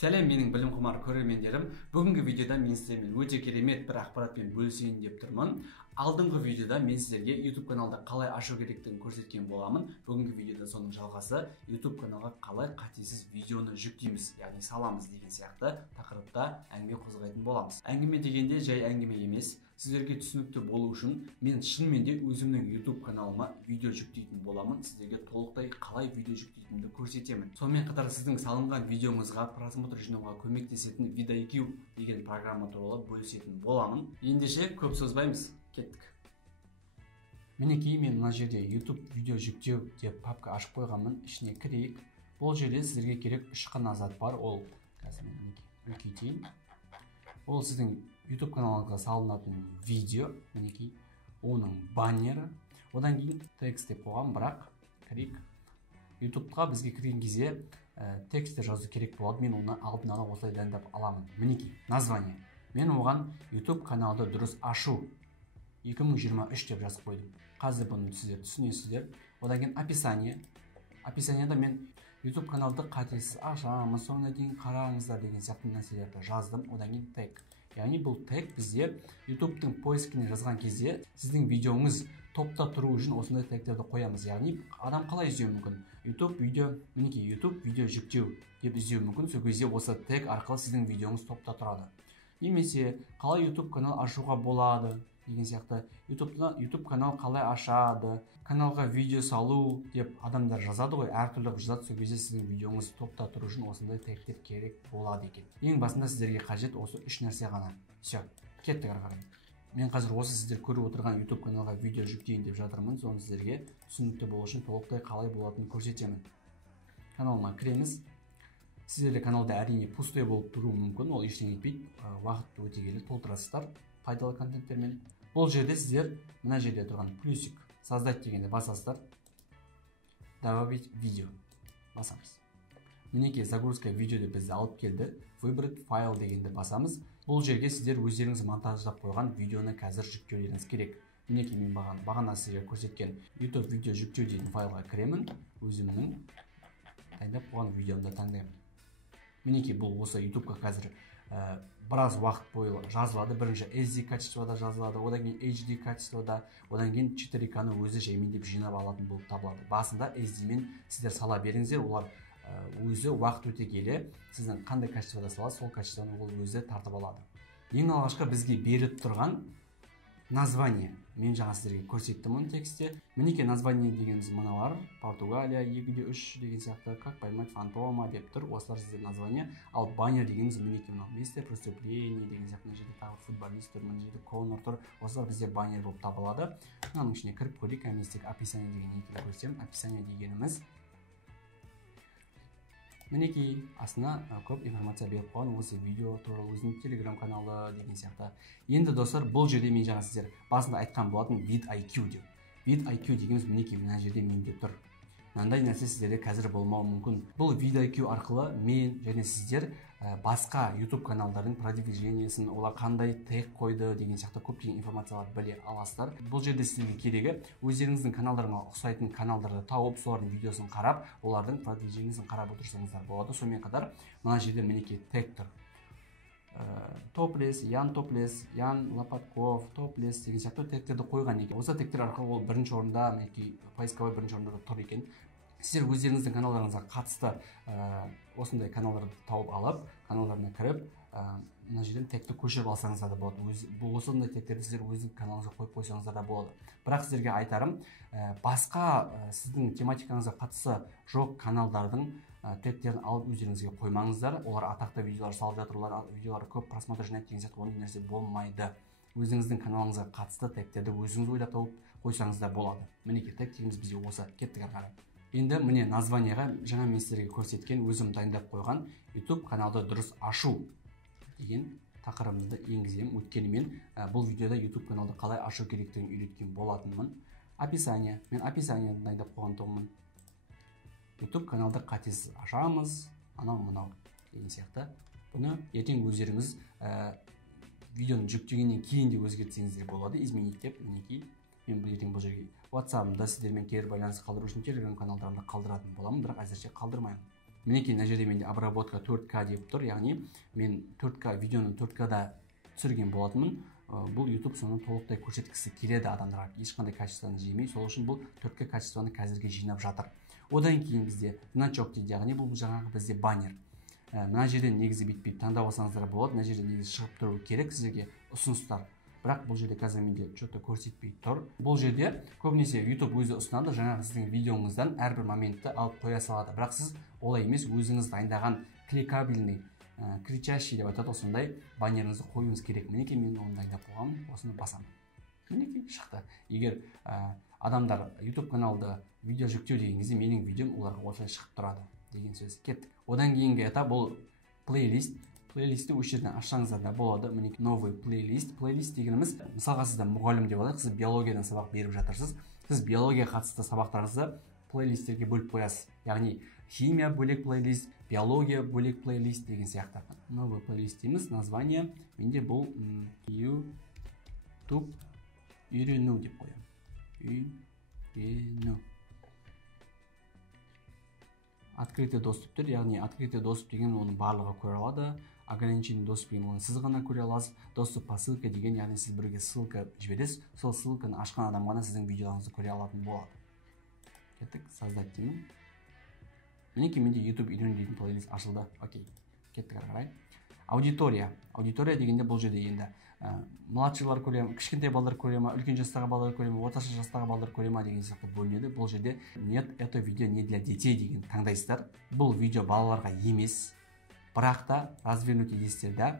Сәлем менің білім құмар көрермендерім. Бүгінгі видеода мен сіздермен өте керемет бір ақпаратпен бөлісейін деп тұрмын. Алдыңғы видеода мен сіздерге YouTube каналда қалай ашу керектігін көрсеткен боламын. Бүгінгі видеода соның жалғасы YouTube каналға қалай қатесіз видеоны жүктейміз, яғни саламыз деген сияқты тақырыпта әңгіме қозғайтын боламыз. Әңгіме дегенде жай әңгіме емес. Сіздерге түсінікті болу үшін мен шынымен де өзімнің YouTube каналыма видео жүктейтін боламын. Сіздерге толықтай қалай видео жүктейтінімді көрсетемін. Сонымен қатар сіздің салынған видеоңызға просмотр жинауға көмектесетін VidIQ деген программа туралы бөлісетін боламын. Ендеше көп созбаймыз, кеттік. Мінекей мен мына жерде YouTube видео жүктеу деп папка ашып қойғанмын. Ішіне кірейік. Бұл жерде сіздерге керек үш қана зат бар. Ол қазір мен мінекей үлкейтейін. Ол сіздің YouTube каналыңызға салынатын видео, мінекей, оның баннері. Одан кейін текст деп қойған, бірақ кірейік. YouTube'ға бізге кірген кезде тексттер жазу керек болады. Мен оны алдын ала осылай дайындап аламын. Мінекей, название. Мен оған YouTube каналды дұрыс ашу 2023 деп жазып қойдым. Қазір бұны сіздер түсінесіздер. Одан кейін описание. Описанияда мен YouTube каналды қатесіз ашамыз, соңына дейін қараңыздар деген сияқты нәрселерді жаздым. Одан кейін тег. Яғни бұл тег бізде YouTube'тың поискіне жазған кезде сіздің видеоңыз топта тұру үшін осындай тегтерді қоямыз. Яғни адам қалай іздеуі мүмкін? YouTube видео жүктеу деп іздеуі мүмкін. Сол кезде осы тег арқылы сіздің видеоңыз топта тұрады. Немесе қалай YouTube канал ашуға болады деген сияқты, YouTube канал қалай ашады, каналға видео салу деп адамдар жазады ғой, әртүрлі жазады. Сол кезде сіздің видеоңыз топта тұру үшін осындай тегтер керек болады екен. Ең басында сіздерге қажет осы үш нәрсе ғана. Все, кеттік ары қарай. Мен қазір осы сіздер көріп отырған YouTube каналға видео жүктейін деп жатырмын. Соны сіздерге түсінікті болу үшін толықтай қалай болатынын көрсетемін. Каналыма кіреміз. Сіздерде каналда әрине пустой болып тұруы мүмкін, ол ештеңе етпейді. Уақытты өте келе толтырасыздар пайдалы контенттермен. Бұл жерде сіздер мына жерде тұрған плюсик создать дегенде басасыздар. Добавить видео басамыз. Мінекей загрузка видеоды бізді алып келді. Выбрать файл дегенде басамыз. Бұл жерге сіздер өздеріңіз монтаждап қойған видеоны қазір жүктеулеріңіз керек. Мінекей мен бағана сіздерге көрсеткен YouTube видео жүктеу деген файлға кіремін. Өзімнің дайындап қойған видеомды таңдаймын. Мінекей бұл осы YouTube'ға қазір біраз уақыт бойы жазылады. Бірінші SD качествода жазылады, одан кейін HD качествода, одан кейін 4K-ны өзі жаймендеп жинап алатын болып табылады. Басында SD-мен сіздер сала беріңіздер, олар өзі уақыт өте келе сіздің қандай качествода саласыз, сол качествоны ол өзі тартып алады. Ең алғашқы бізге беріп тұрған название. Мен жаңа сіздерге көрсеттім оны текстте. Мінекей название дегеніміз мыналар. Португалия 2-3 деген сияқты, как поймать фантома деп тұр. Осылар сіздер название. Ал баннер дегеніміз мінекей мынау. Место преступления деген сияқты жерде тағы футболист тұр, мына жерде Конор тұр. Осылар бізде баннер болып табылады. Мынаның ішіне кіріп көрейік. Әместік описание деген екенін көрсетемін. Описание дегеніміз мінекей астына көп информация беріп қойған, осы видео туралы өзінің телеграм каналы деген сияқты. Енді достар, бұл жерде мен жаңа сіздер басында айтқан болатын VidIQ деп. VidIQ дегеніміз мінекей мына жерде менде тұр. Мынандай нәрсе сіздерде қазір болмауы мүмкін. Бұл VidIQ арқылы мен және сіздер басқа YouTube каналдардың продвижениесін, олар қандай тег қойды деген сияқты көптеген информациялар біле аласыздар. Бұл жерде сіздерге керегі өздеріңіздің каналдарына ұқсайтын каналдарды тауып, солардың видеосын қарап, олардың продвижениесін қарап отырсаңыздар болады. Сонымен қатар мына жерде мінекей тег тұр. Топлес, Ян Топлес, Ян Лопатков, Топлес деген сияқты тегтерді қойған екен. Осы тегтер арқылы ол бірінші орында, мінекей поисковый бірінші орында тұр екен. Сіздер өздеріңіздің каналдарыңызға қатысты осындай каналдарды тауып алып, каналдарына кіріп, мына жерден тегті көшіріп алсаңыздар да болады. Осындай тегтерді сіздер өзіңіз каналыңызға қойып қойсаңыздар да болады. Бірақ сіздерге айтарым, басқа сіздің тематикаңызға қатысы жоқ каналдардың тегтерін алып өздеріңізге қоймаңыздар. Олар атақты видеолар салып жатыр, олар видеолар көп просмотр жинайды деген сияқты ондай нәрсе болмайды. Өзіңіздің каналыңызға қатысты тегтерді өзіңіз ойлап тауып қойсаңыздар болады. Мінекей тег дегеніміз бізде осы. Кеттік ары қарай. Енді міне названияға жаңа мен сіздерге көрсеткен, өзім дайындап қойған YouTube каналды дұрыс ашу деген тақырыбымызды енгіземін. Өйткені мен бұл видеода YouTube каналды қалай ашу керектігін үйреткен болатынмын. Описание. Мен описаниені дайындап қойған тұғымын. YouTube каналды қатесіз ашамыз, анау-мынау деген сияқты. Бұны ертең өздеріңіз видеоны жүктегеннен кейін де өзгертсеңіздер болады. Изменить деп, мінекей мен ертең бұл жерге WhatsApp-ымда сіздермен кері байланыс қалдыру үшін Telegram каналдарымда қалдыратын боламын, бірақ әзірше қалдырмаймын. Мінекей мына жерде менде обработка 4К деп тұр, яғни мен 4К видеоны 4К-да түсірген болатынмын. Бұл YouTube соны толықтай көрсеткісі келеді адамдарға, ешқандай качествоны жемей, сол үшін бұл 4К качествоны қазірге жинап жатыр. Одан кейін бізде значок дейді, яғни бұл жаңағы бізде баннер. Мына жерден негізі бүйтпей таңдап алсаңыздар болады, мына жерде негізі шығып тұру керек сіздерге ұсыныстар. Бірақ бұл жерде қазір менде что-то көрсетпей тұр. Бұл жерде көбінесе YouTube өзі ұсынады, жаңағы сіздің видеоңыздан әрбір моментті алып қоя салады. Бірақ сіз олай емес, өзіңіз дайындаған кликабельный, кричащий деп айтады, осындай баннеріңізді қоюыңыз керек. Мінекей мен оны дайындап қойғанмын, осыны басамын. Мінекей шықты. Егер адамдар YouTube каналды видео жүктеу деген кезде менің видеом оларға осылай шығып тұрады деген сөз. Кеттік. Одан кейінгі этап бұл плейлист. Плейлистті осы жерден ашсаңыздар да болады. Мінекей новый плейлист. Плейлист дегеніміз, мысалға сізді мұғалім деп алайық, сіз биологиядан сабақ беріп жатырсыз. Сіз биологияға қатысты сабақтарыңызды плейлисттерге бөліп қоясыз. Яғни химия бөлек плейлист, биология бөлек плейлист деген сияқты. Новый плейлист дейміз. Название менде бұл YouTube үйрену деп қоямын. Үйрену. Открытый доступтер, яғни открытый доступ деген оның барлығы көре алады. Ограниченный доступ деген оны сіз ғана көре аласыз. Доступ по ссылке деген, яғни сіз бірге ссылка жібересіз, сол ссылканы ашқан адам ғана сіздің видеоларыңызды көре алатын болады. Кеттік, создать деймін. Мінекей менде YouTube үйрену дейтін плейлист ашылды. Окей, кеттік ары қарай. Аудитория. Аудитория дегенде бұл жерде енді младшылар көре ме, кішкентай балалар көре ме, үлкен жастағы балалар көре ме, орташа жастағы балалар көре ме деген сияқты бөлінеді. Бұл жерде нет, это видео не для детей деген таңдайсыздар. Бұл видео балаларға емес, бірақ та развернуть етесіздер.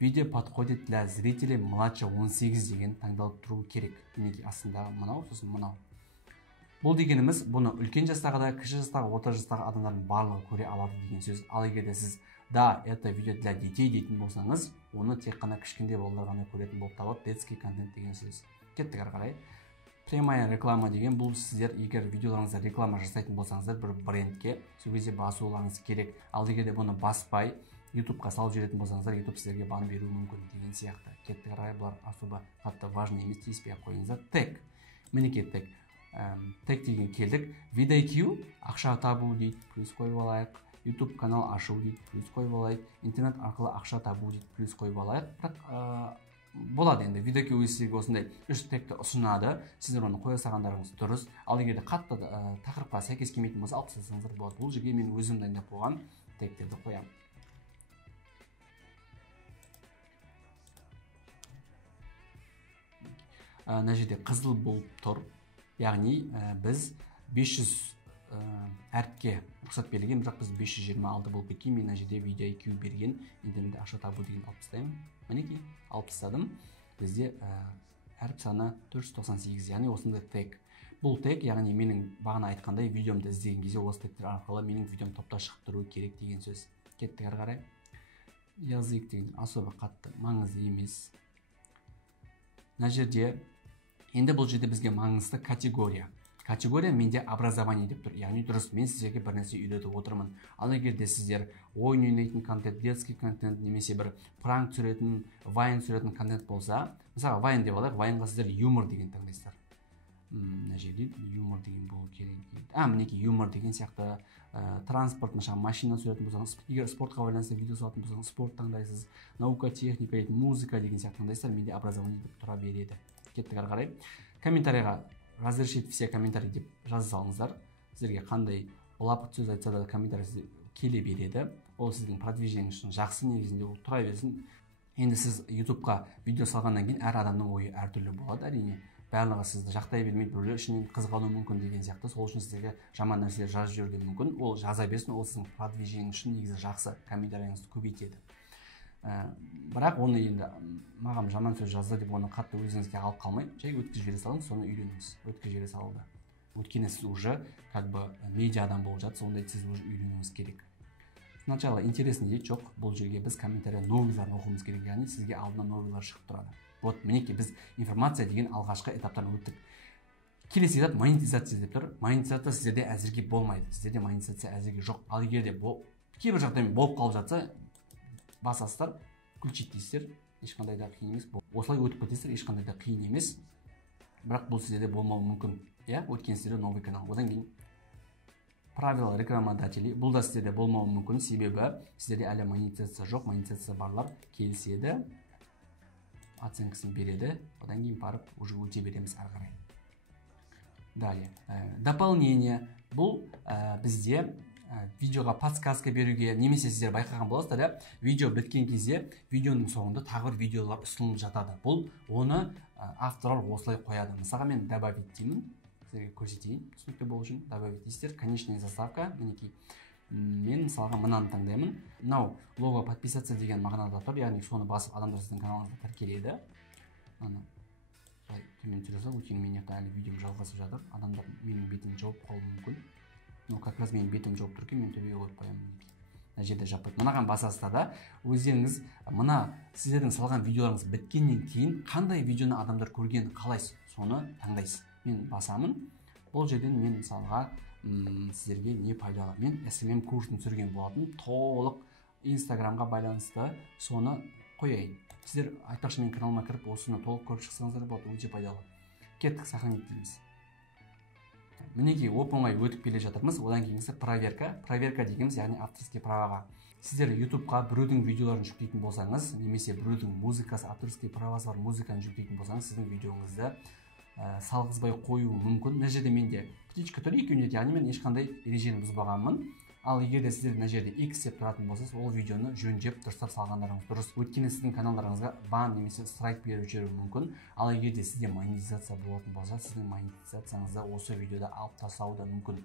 Видео подходит для зрителей младше 18 деген таңдалып тұру керек. Мінекей астындағы мынау, сосын мынау. Бұл дегеніміз, бұны үлкен жастағы да, кіші жастағы, орта жастағы адамдардың барлығы көре алады деген сөз. Ал егер де сіз да, это видео для детей дейтін болсаңыз, оны тек қана кішкентай балалар ғана көретін болып табылады. Детский контент деген сөз. Кеттік ары қарай. Прямая реклама деген, бұл сіздер егер видеоларыңызда реклама жасайтын болсаңыздар, бір брендке сол кезде басуларыңыз керек. Ал егер де бұны баспай YouTube-қа салып жіберетін болсаңыздар, YouTube сіздерге бан беруі мүмкін деген сияқты. Кеттік ары қарай, бұлар особо қатты важный емес, тиіспей қойыңыздар. Тег. Мінекей тег. Тег деген келдік. VidIQ, ақша табу дейді, плюс қойып алайық. YouTube канал ашу дейді, плюс қойып алайық. Интернет арқылы ақша табу дейді, плюс қойып алайық. Бірақ болады енді, VidIQ өздерге осындай үш тегті ұсынады. Сіздер оны қоя салғандарыңыз дұрыс. Ал егер де қатты тақырыпқа сәйкес келмейтін болса, алып тастасаңыздар болады. Бұл жерге мен өзім дайындап қойған тегтерді қоямын. Мына жерде қызыл болып тұр. Яғни біз 500 әріпке рұқсат берілген, бірақ біз 526 болып кеткен. Мен мына жерде VidIQ берген, интернетте ақша табу деген алып тастаймын. Мінекей, алып тастадым. Бізде әріп саны 498, яғни осындай тег. Бұл тег, яғни менің бағана айтқандай видеомды іздеген кезде осы тегтер арқылы менің видеом топта шығып тұруы керек деген сөз. Кеттік ары қарай. Язык деген особо қатты маңызды емес. Мына жерде енді бұл жерде бізге маңызды категория. Категория менде образование деп тұр. Яғни дұрыс, мен сіздерге бір нәрсе үйретіп отырмын. Ал егер де сіздер ойын ойнайтын контент, детский контент, немесе бір пранк түсіретін, вайн түсіретін контент болса, мысалы вайн деп алайық, вайнға сіздер юмор деген таңдайсыздар. Мына жерде юмор деген болу керек. Мінекей юмор деген сияқты, транспорт, машина түсіретін болсаңыз, егер спортқа байланысты видео салатын болсаңыз, спорт таңдайсыз, наука, техника, музыка деген сияқты таңдайсыздар, менде образование деп тұра береді. Кеттік ары қарай. Комментарийға разрешить все комментарий деп жаза салыңыздар. Сіздерге қандай лапыт сөз айтса да комментарий келе береді. Ол сіздің продвижениеңіз үшін жақсы, негізінде ол тұра берсін. Енді сіз YouTube-қа видео салғаннан кейін әр адамның ойы әртүрлі болады, әрине. Барлығы сізді жақтай бермейді, біреулер ішінен қызғану мүмкін деген сияқты. Сол үшін сіздерге жаман нәрселер жазып жүруі мүмкін. Ол жаза берсін, ол сіздің продвижениеңіз үшін негізі жақсы, комментарийіңізді көбейтеді. Бірақ оны енді маған жаман сөз жазды деп оны қатты өзіңізге алып қалмай, жай өткізіп жібере салыңыз, соны үйреніңіз. Өткізіп жібере салды. Өйткені сіз уже как бы медиа адам болып жатсыз, ондай сіз уже үйренуіңіз керек. Сначала интересный дейді, жоқ, бұл жерге біз комментарий новыйларын оқуымыз керек, яғни сізге алдынан новыйлар шығып тұрады. Вот мінекей біз информация деген алғашқы этаптан өттік. Келесі етап монетизация деп тұр. Монетизация сіздерде әзірге болмайды. Сіздерде монетизация әзірге жоқ. Ал егер де кейбір жағдаймен болып қалып жатса, басасыздар, включить дейсіздер, ешқандай да қиын емес. Осылай өтіп кетесіздер, ешқандай да қиын емес. Бірақ бұл сіздерде болмауы мүмкін. Өткен сіздерде новый канал. Одан кейін правила рекламодателей. Бұл да сіздерде болмауы мүмкін, себебі сіздерде әлі монетизация жоқ. Монетизация барлар келіседі, оценкасын береді, одан кейін барып уже өте береміз ары қарай. Далее, дополнение. Бұл бізде видеоға подсказка беруге, немесе сіздер байқаған боласыздар, видео біткен кезде видеоның соңында тағы бір видеолар ұсынылып жатады. Бұл оны авторлар осылай қояды. Мысалға мен добавить деймін, сіздерге көрсетейін, түсінікті болу үшін. Добавить дейсіздер, конечная заставка. Мінекей мен мысалға мынаны таңдаймын. Мынау лого подписаться деген мағынада тұр, яғни соны басып адамдар сіздің каналыңызға тіркеледі. Төмен түсіре сал, өйткені мен әлі видеом жалғасып жатыр. Адамдар менің бетімді жауып қалуы мүмкін. Как раз менің бетім жауып тұр екен, мен төбеге қойып қоямын. Мына жерде жаппайды. Мынаған басасыздар да, өздеріңіз мына сіздердің салған видеоларыңыз біткеннен кейін қандай видеоны адамдар көргенін қалайсыз, соны таңдайсыз. Мен басамын. Бұл жерден мен мысалға сіздерге не пайдалы? Мен SMM курсын түсірген болатын, толық Инстаграмға байланысты соны қояйын. Сіздер айтпақшы мен каналыма кіріп осыны толық көріп шықсаңыздар болады, өте пайдалы. Кеттік, сохранить дейміз. Мінекей оп-оңай өтіп келе жатырмыз. Одан кейінгісі проверка. Проверка дегеніміз, яғни авторский праваға. Сіздер YouTubeға біреудің видеоларын жүктейтін болсаңыз, немесе біреудің музыкасы, авторский правасы бар музыканы жүктейтін болсаңыз, сіздің видеоңызды салғызбай қою мүмкін. Мына жерде менде птичка тұр, екеуінде, яғни мен ешқандай ережені бұзбағанмын. Ал егер де сіздер мына жерде X деп тұратын болсаңыз, ол видеоны жөнжеп дұрыстап салғандарыңыз дұрыс. Өйткені сіздің каналдарыңызға бан немесе страйк беріп жіберуі мүмкін. Ал егер де сізде монетизация болатын болса, сіздің монетизацияңызды осы видеода алып тастауы да мүмкін.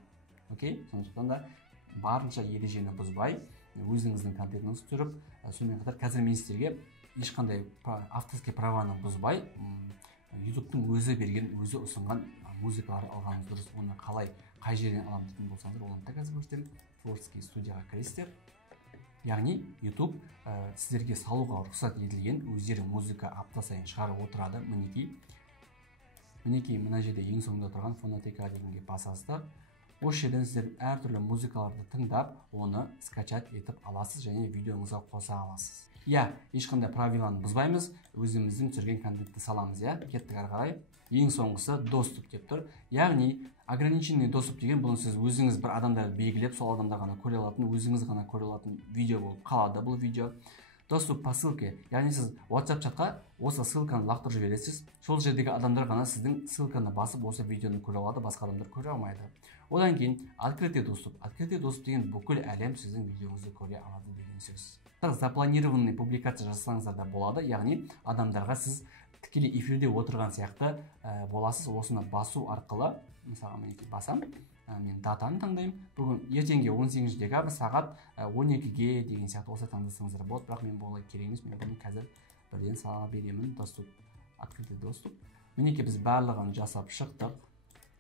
Окей? Сондықтан да барынша ережені бұзбай, өзіңіздің контентіңізді түсіріп, сонымен қатар қазір мен сіздерге ешқандай авторский праваны бұзбай, YouTube-тың өзі берген, өзі ұсынған музыкаларды алғаныңыз дұрыс. Оны қалай, қай жерден аламын дейтін болсаңыздар, оны да қазір көрсетемін. Творческий студияға кіресіздер. Яғни YouTube сіздерге салуға рұқсат етілген өздері музыка апта сайын шығарып отырады. Мінекей мына жерде ең соңында тұрған фонотека дегенге басасыздар. Осы жерден сіздер әртүрлі музыкаларды тыңдап, оны скачать етіп аласыз және видеоңызға қоса аласыз. Ешқандай правиланы бұзбаймыз, өзіміздің түсірген контентті саламыз. Кеттік ары қарай. Ең соңғысы доступ деп тұр. Яғни ограниченный доступ деген бұл сіз өзіңіз бір адамдарды белгілеп, сол адамдар ғана көре алатын, өзіңіз ғана көре алатын видео болып қалады бұл видео. Доступ по ссылке, яғни сіз WhatsApp чатқа осы ссылканы лақтырып жібересіз. Сол жердегі адамдар ғана сіздің ссылканы басып осы видеоны көре алады, басқа адамдар көре алмайды. Одан кейін открытый доступ. Открытый доступ деген бүкіл әлем сіздің видеоңызды көре алады деген сөз. Запланированный публикация жасасаңыздар да болады, яғни адамдарға сіз тікелей эфирде отырған сияқты боласыз. Осыны басу арқылы, мысалға мен басам, мен датаны таңдаймын. Бүгін ертеңге 18 декабрь сағат 12-ге деген сияқты осы таңдасаңыздар болады. Бірақ мен болай керек емес, мен бұны қазір бірден сала беремін. Доступ, открытый доступ. Мінекей біз барлығын жасап шықтық.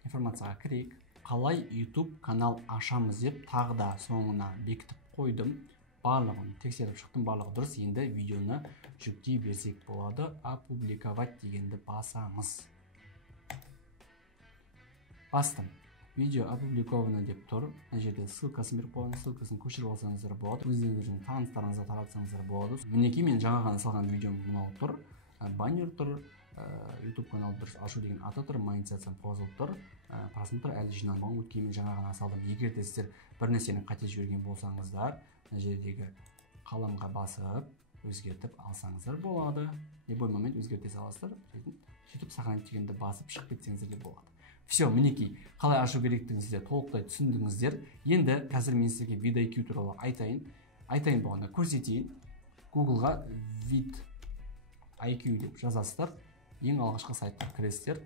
Информацияға кірейік. Қалай YouTube канал ашамыз деп тағы да соңына бекітіп қойдым. Барлығын тексеріп шықтым, барлығы дұрыс. Енді видеоны жүктей берсек болады. Опубликовать дегенді басамыз. Бастым. Видео опубликовано деп тұр. Мына жерде ссылкасын беріп қойған, ссылкасын көшіріп алсаңыздар болады. Өздеріңіздің таныстарыңызға таратсаңыздар болады. Мінекей мен жаңа ғана салған видеом мынау тұр. Баннер тұр. YouTube канал дұрыс ашу деген аты тұр. Монетизацияны қосылып тұр. Просмотр әлі жиналмаған. Өйткені мен жаңа ғана салдым. Егер де сіздер бір нәрсені қате жіберген болсаңыздар, мына жердегі қаламға басып өзгертіп алсаңыздар болады. Любой момент өзгерте саласыздар. Сөйтіп сохранить дегенді басып шығып кетсеңіздер де болады. Все, мінекей қалай ашу керектігін сіздер толықтай түсіндіңіздер. Енді қазір мен сіздерге VidIQ туралы айтайын болғанда көрсетейін. Google-ға VidIQ деп жазасыздар. Ең алғашқы сайтқа кіресіздер.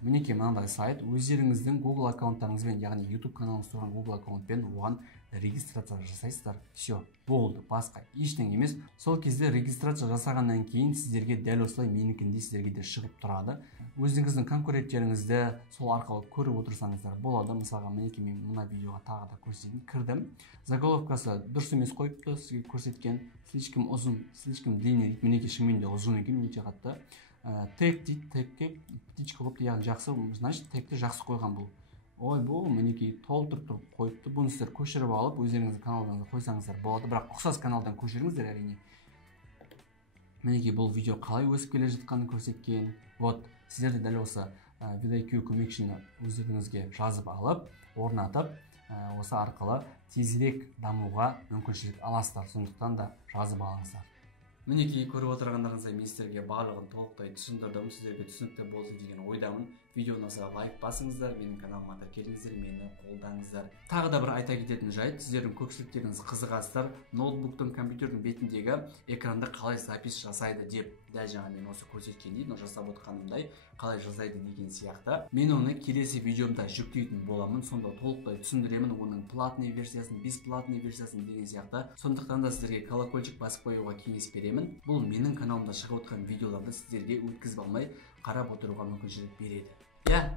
Мінекей мынандай сайт, өздеріңіздің Google аккаунттарыңызбен, яғни YouTube каналыңыз тұрған Google аккаунтпен оған регистрация жасайсыздар. Все, болды, басқа ештеңе емес. Сол кезде регистрация жасағаннан кейін сіздерге дәл осылай менікіндей сіздерге де шығып тұрады. Өзіңіздің конкуренттеріңізді сол арқылы көріп отырсаңыздар болады. Мысалға мінекей мен мына видеоға тағы да көрсетейін. Кірдім. Заголовкасы дұрыс емес қойыпты, сізге көрсеткен. Слишком ұзын, слишком длинный. Мінекей шынымен де ұзын екен, өте қатты. Тег дейді, тегке птичка қойыпты, яғни жақсы, значит тегті жақсы қойған бұл. Ой, бұл мінекей толтырып тұрып қойыпты. Бұны сіздер көшіріп алып, өздеріңіздің каналдарыңызға қойсаңыздар болады. Бірақ ұқсас каналдан көшіріңіздер әрине. Мінекей бұл видео қалай өсіп келе жатқанын көрсеткен. Вот, сіздер де дәл осы VidIQ көмекшіні өздеріңізге жазып алып, орнатып, осы арқылы тезірек дамуға мүмкіншілік аласыздар. Сондықтан да жазып алыңыздар. Мінекей, көріп отырғандарыңыздай мен сіздерге барлығын толықтай түсіндірдім. Сіздерге түсінікті болды деген ойдамын. Видео ұнаса лайк басыңыздар, менің каналыма тіркеліңіздер, мені қолдаңыздар. Тағы да бір айта кететін жайт, сіздердің көпшіліктеріңіз қызығасыздар, ноутбуктың, компьютердің бетіндегі экранды қалай запись жасайды деп. Дәл жаңа мен осы көрсеткендей, жасап отқанымдай қалай жасайды деген сияқты. Мен оны келесі видеомда жүктейтін боламын, сонда толықтай түсіндіремін оның платный версиясын, бесплатный версиясын деген сияқты. Сондықтан да сіздерге колокольчик басып қоюға кеңес беремін. Бұл менің каналымда шығып отқан видеоларды сіздерге өткізіп алмай қарап отыруға мүмкіншілік береді.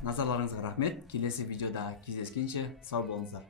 Назарларыңызға рахмет. Келесі видеода кездескенше сау болыңыздар.